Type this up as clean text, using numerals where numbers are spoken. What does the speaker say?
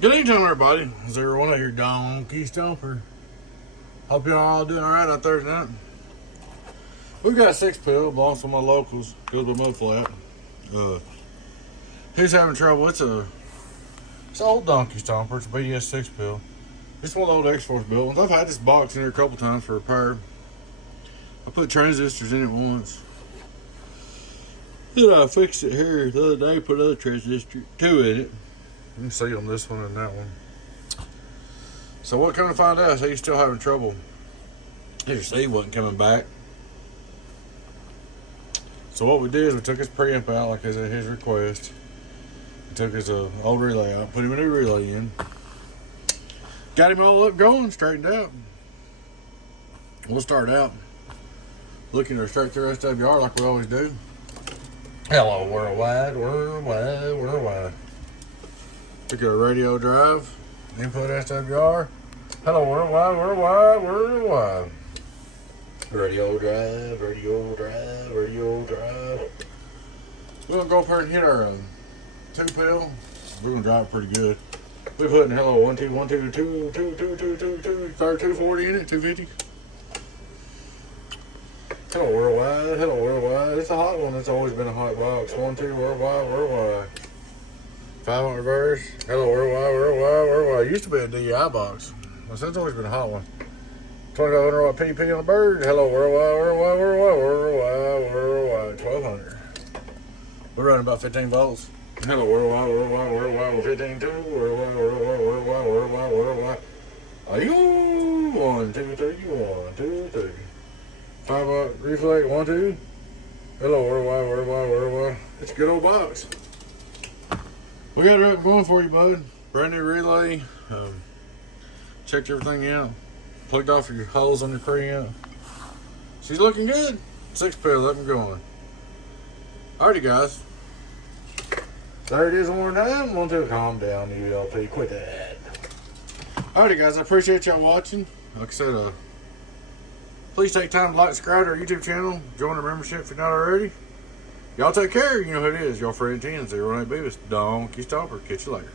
Good evening, everybody. Is everyone out here? Donkey Stomper. Hope y'all all doing all right out there tonight. We've got 6Pill, belongs to my locals. Goes by mud flat. He's having trouble. It's an old Donkey Stomper. It's a BS 6Pill. It's one of the old X-Force built ones. I've had this box in here a couple times for repair. I put transistors in it once. Then I fixed it here the other day. Put another transistor, 2 in it. You can see on this one and that one. So what come to find out is he's still having trouble. His seed wasn't coming back. So what we did is we took his preamp out like at his request. We took his old relay out, put him a new relay in. Got him all up going, straightened out. We'll start out looking her straight through SWR like we always do. Hello worldwide, worldwide, worldwide. Took a radio drive, input SWR. Hello worldwide, worldwide, worldwide. Radio drive, radio drive, radio drive. We're gonna go up here and hit our 2Pill. We're gonna drive pretty good. We're putting hello 1 2 1 2 2 2 2 2 2 2 240 in it, 250. Hello worldwide, hello worldwide. It's a hot one. It's always been a hot box. 1 2 worldwide, worldwide. 5 on reverse. Hello worldwide, worldwide, worldwide. It used to be a DI box. Well, that's always been a hot one. 2500 watt PP on the bird. Hello worldwide, worldwide, worldwide, worldwide, worldwide. 1200. We're running about 15 volts. Hello worldwide, worldwide, worldwide. 15 2. Worldwide, worldwide, worldwide, worldwide, worldwide. Are you 1 2 3 1 2 3. 5 watt reflect 1 2. Hello worldwide, worldwide, worldwide. It's a good old box. We got it up going for you, bud. Brand new relay. Checked everything out. Plugged off your holes on your preamp. She's looking good. 6Pill up and going. Alrighty, guys. There it is one more time. 1 2. Calm down, ULP. Quit that. Alrighty, guys. I appreciate y'all watching. Like I said, please take time to like, subscribe to our YouTube channel. Join our membership if you're not already. Y'all take care. You know who it is. Your friend 1008 Beavis. Donkey Stomper. Catch you later.